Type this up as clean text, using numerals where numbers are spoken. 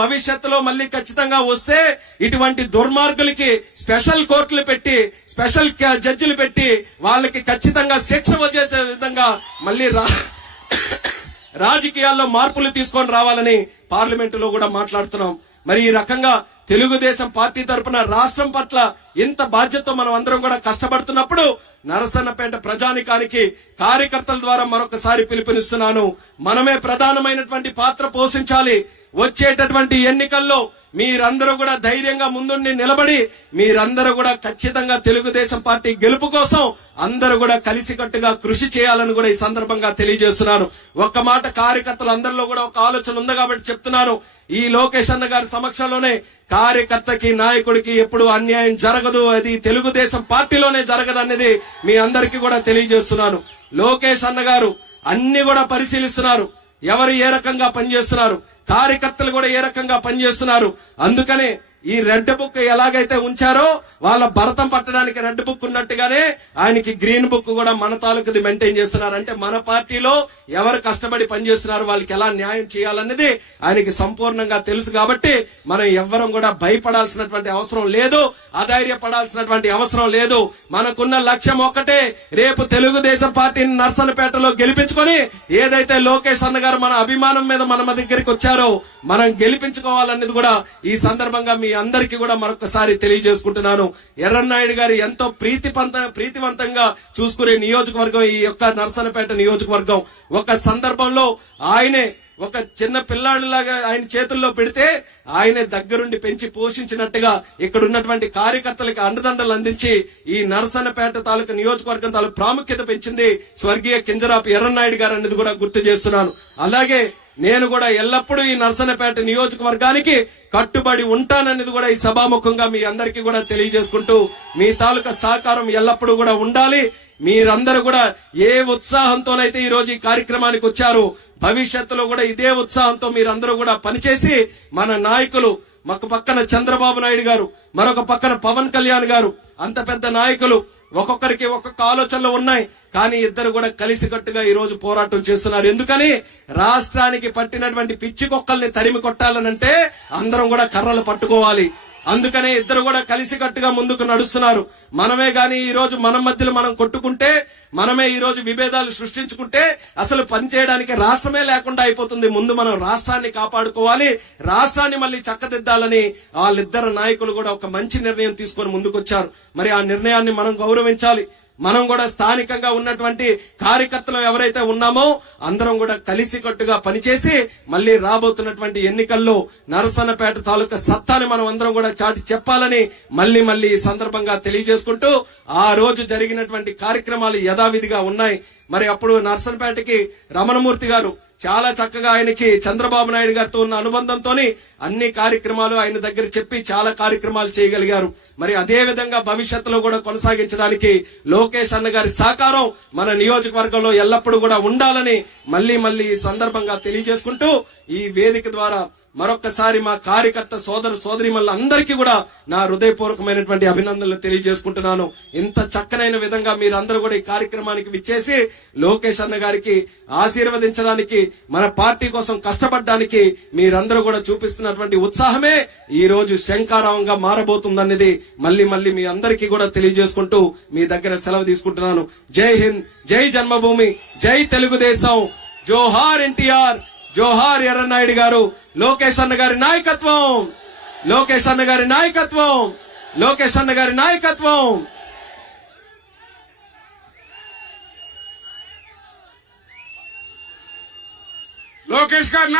భవిష్యత్తులో మళ్ళీ ఖచ్చితంగా వస్తే ఇటువంటి దుర్మార్గులకి స్పెషల్ కోర్టులు పెట్టి స్పెషల్ జడ్జిలు పెట్టి వాళ్ళకి ఖచ్చితంగా శిక్ష వచ్చే విధంగా మళ్ళీ రాజకీయాల్లో మార్పులు తీసుకొని రావాలని పార్లమెంటులో కూడా మాట్లాడుతున్నాం. మరి ఈ రకంగా తెలుగుదేశం పార్టీ తరఫున రాష్ట్రం పట్ల ఇంత బాధ్యతతో మనం అందరం కూడా కష్టపడుతున్నప్పుడు నరసన్నపేట ప్రజానికానికి కార్యకర్తల ద్వారా మరొకసారి పిలుపునిస్తున్నాను. మనమే ప్రధానమైనటువంటి పాత్ర పోషించాలి. వచ్చేటటువంటి ఎన్నికల్లో మీరందరూ కూడా ధైర్యంగా ముందుండి నిలబడి మీరందరూ కూడా ఖచ్చితంగా తెలుగుదేశం పార్టీ గెలుపు కోసం అందరూ కూడా కలిసికట్టుగా కృషి చేయాలని కూడా ఈ సందర్భంగా తెలియజేస్తున్నాను. ఒక్క మాట కార్యకర్తలు అందరిలో కూడా ఒక ఆలోచన ఉంది కాబట్టి చెప్తున్నాను. ఈ లోకేష్ అన్న గారి సమక్షంలోనే కార్యకర్తకి నాయకుడికి ఎప్పుడు అన్యాయం జరగదు, అది తెలుగుదేశం పార్టీలోనే జరగదు అనేది మీ అందరికీ కూడా తెలియజేస్తున్నాను. లోకేష్ అన్న గారు అన్ని కూడా పరిశీలిస్తున్నారు. ఎవరు ఏ రకంగా పనిచేస్తున్నారు, కార్యకర్తలు కూడా ఏ రకంగా పనిచేస్తున్నారు. అందుకనే ఈ రెడ్ బుక్ ఎలాగైతే ఉంచారో వాళ్ళ భరతం పట్టడానికి రెడ్ బుక్ ఉన్నట్టుగానే ఆయనకి గ్రీన్ బుక్ కూడా మన తాలూకుది మెయింటైన్ చేస్తున్నారు. అంటే మన పార్టీలో ఎవరు కష్టపడి పనిచేస్తున్నారు, వాళ్ళకి ఎలా న్యాయం చేయాలనేది ఆయనకి సంపూర్ణంగా తెలుసు. కాబట్టి మనం ఎవ్వరం కూడా భయపడాల్సినటువంటి అవసరం లేదు, అధైర్యపడాల్సినటువంటి అవసరం లేదు. మనకున్న లక్ష్యం ఒక్కటే, రేపు తెలుగుదేశం పార్టీని నర్సన్నపేటలో గెలిపించుకొని ఏదైతే లోకేష్ అన్న గారు మన అభిమానం మీద మన దగ్గరికి వచ్చారో మనం గెలిపించుకోవాలనేది కూడా ఈ సందర్భంగా మీ అందరికీ కూడా మరొకసారి తెలియజేసుకుంటున్నాను. ఎర్రన్నాయుడు గారు ఎంతో ప్రీతివంతంగా చూసుకునే నియోజకవర్గం ఈ యొక్క నర్సన్నపేట నియోజకవర్గం. ఒక సందర్భంలో ఆయనే ఒక చిన్న పిల్లాడిలాగా ఆయన చేతుల్లో పెడితే ఆయనే దగ్గరుండి పెంచి పోషించినట్టుగా ఇక్కడ ఉన్నటువంటి కార్యకర్తలకు అండదండలు అందించి ఈ నరసన్నపేట తాలూకా నియోజకవర్గం తాలూకు ప్రాముఖ్యత పెంచింది స్వర్గీయ కింజరాపు ఎర్రన్నాయుడు గారు అనేది కూడా గుర్తు చేస్తున్నాను. అలాగే నేను కూడా ఎల్లప్పుడూ ఈ నరసన్నపేట నియోజకవర్గానికి కట్టుబడి ఉంటాననేది కూడా ఈ సభాముఖంగా మీ అందరికీ కూడా తెలియజేసుకుంటూ మీ తాలూకా సహకారం ఎల్లప్పుడూ కూడా ఉండాలి. మీరందరూ కూడా ఏ ఉత్సాహంతోనైతే ఈ రోజు ఈ కార్యక్రమానికి వచ్చారు, భవిష్యత్తులో కూడా ఇదే ఉత్సాహంతో మీరందరూ కూడా పనిచేసి మన నాయకులు ఒక పక్కన చంద్రబాబు నాయుడు గారు, మరొక పక్కన పవన్ కళ్యాణ్ గారు, అంత పెద్ద నాయకులు ఒక్కొక్కరికి ఒక్కొక్క ఆలోచనలు ఉన్నాయి. కానీ ఇద్దరు కూడా కలిసికట్టుగా ఈ రోజు పోరాటం చేస్తున్నారు. ఎందుకని రాష్ట్రానికి పట్టినటువంటి పిచ్చి కుక్కల్ని తరిమి కొట్టాలనంటే అందరం కూడా కర్రలు పట్టుకోవాలి. అందుకనే ఇద్దరు కూడా కలిసికట్టుగా ముందుకు నడుస్తున్నారు. మనమే గాని ఈ రోజు మన మధ్యలో మనం కొట్టుకుంటే, మనమే ఈ రోజు విభేదాలు సృష్టించుకుంటే అసలు పనిచేయడానికి రాష్ట్రమే లేకుండా అయిపోతుంది. ముందు మనం రాష్ట్రాన్ని కాపాడుకోవాలి, రాష్ట్రాన్ని మళ్ళీ చక్కదిద్దాలని వాళ్ళిద్దరు నాయకులు కూడా ఒక మంచి నిర్ణయం తీసుకొని ముందుకొచ్చారు. మరి ఆ నిర్ణయాన్ని మనం గౌరవించాలి. మనం కూడా స్థానికంగా ఉన్నటువంటి కార్యకర్తలు ఎవరైతే ఉన్నామో అందరం కూడా కలిసికట్టుగా పనిచేసి మళ్ళీ రాబోతున్నటువంటి ఎన్నికల్లో నరసన్నపేట తాలూకా సత్తాని మనం అందరం కూడా చాటి చెప్పాలని మళ్ళీ ఈ సందర్భంగా తెలియజేసుకుంటూ ఆ రోజు జరిగినటువంటి కార్యక్రమాలు యథావిధిగా ఉన్నాయి. మరి అప్పుడు నరసన్నపేటకి రమణమూర్తి గారు చాలా చక్కగా ఆయనకి చంద్రబాబు నాయుడు గారితో ఉన్న అనుబంధంతో అన్ని కార్యక్రమాలు ఆయన దగ్గర చెప్పి చాలా కార్యక్రమాలు చేయగలిగారు. మరి అదే విధంగా భవిష్యత్తులో కూడా కొనసాగించడానికి లోకేష్ అన్న గారి సహకారం మన నియోజకవర్గంలో ఎల్లప్పుడూ కూడా ఉండాలని మళ్ళీ ఈ సందర్భంగా తెలియజేసుకుంటూ ఈ వేదిక ద్వారా మరొక్కసారి మా కార్యకర్త సోదర సోదరీమణులందరికీ కూడా నా హృదయపూర్వకమైనటువంటి అభినందనలు తెలియజేసుకుంటున్నాను. ఇంత చక్కనైన విధంగా మీరందరూ కూడా ఈ కార్యక్రమానికి విచ్చేసి లోకేష్ అన్న గారికి ఆశీర్వదించడానికి, మన పార్టీ కోసం కష్టపడడానికి మీరందరూ కూడా చూపిస్తున్నటువంటి ఉత్సాహమే ఈ రోజు శంఖారావంగా మారబోతుందనేది మళ్ళీ మీ అందరికీ కూడా తెలియజేసుకుంటూ మీ దగ్గర సెలవు తీసుకుంటున్నాను. జై హింద్, జై జన్మభూమి, జై తెలుగుదేశం, జోహార్ ఎన్టీఆర్, జోహార్ ఎర్రన్నాయుడు గారు, లోకేష్ అన్న గారి నాయకత్వం, లోకేష్ అన్న గారి నాయకత్వం, లోకేష్ అన్న గారి నాయకత్వం. లోకేష్ గారి